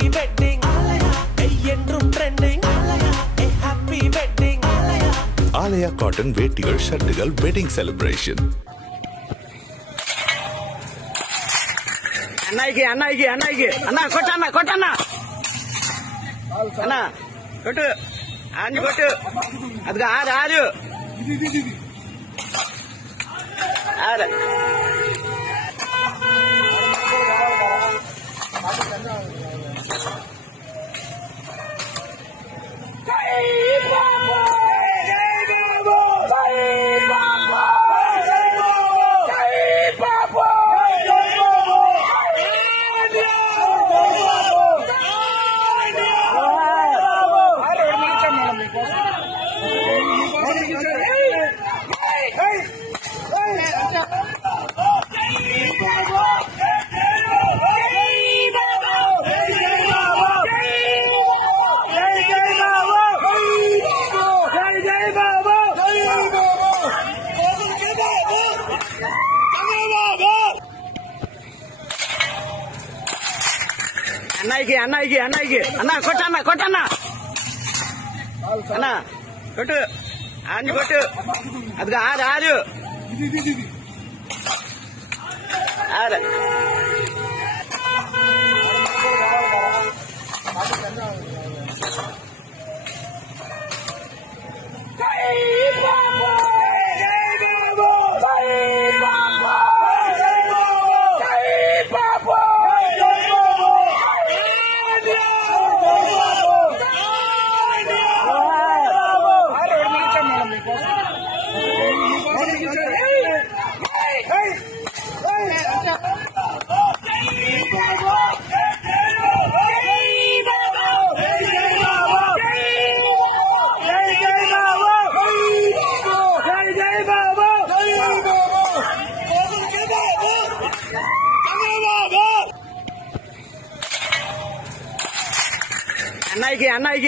happy wedding என்றும் trending a happy wedding ஆலயா cotton வேட்டிகள் ஷர்ட்டுகள் வெட்டிங் செலிப்ரேஷன். அண்ணாய்க்கு அண்ணா கொட்டண்ணா அண்ணா கொட்டு ஆஞ்சு கொட்டு அதுக்கு ஆறு ஆறு ஆறு அண்ணாய்க்கு அண்ணா கொட்டண்ணா அண்ணா கொட்டு ஆஞ்சு கொட்டு அதுக்கு ஆறு ஆறு ஆறு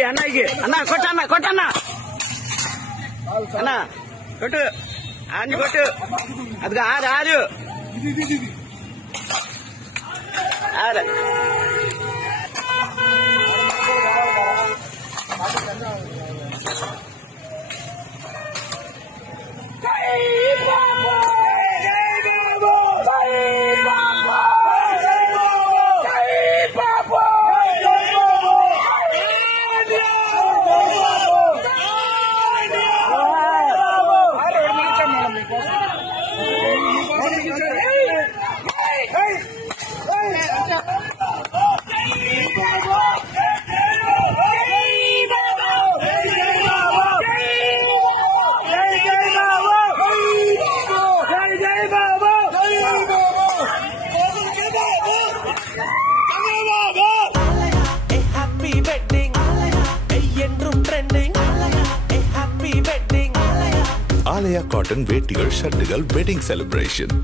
அண்ணாய்க்கு அண்ணா கொட்டண்ணா அண்ணா கொட்டு ஆஞ்சு கொட்டு அதுக்கு ஆறு ஆறு ஆறு ஆலயா காட்டன் வேட்டிகள் ஷர்ட்டுகள் வெட்டிங் செலிப்ரேஷன்.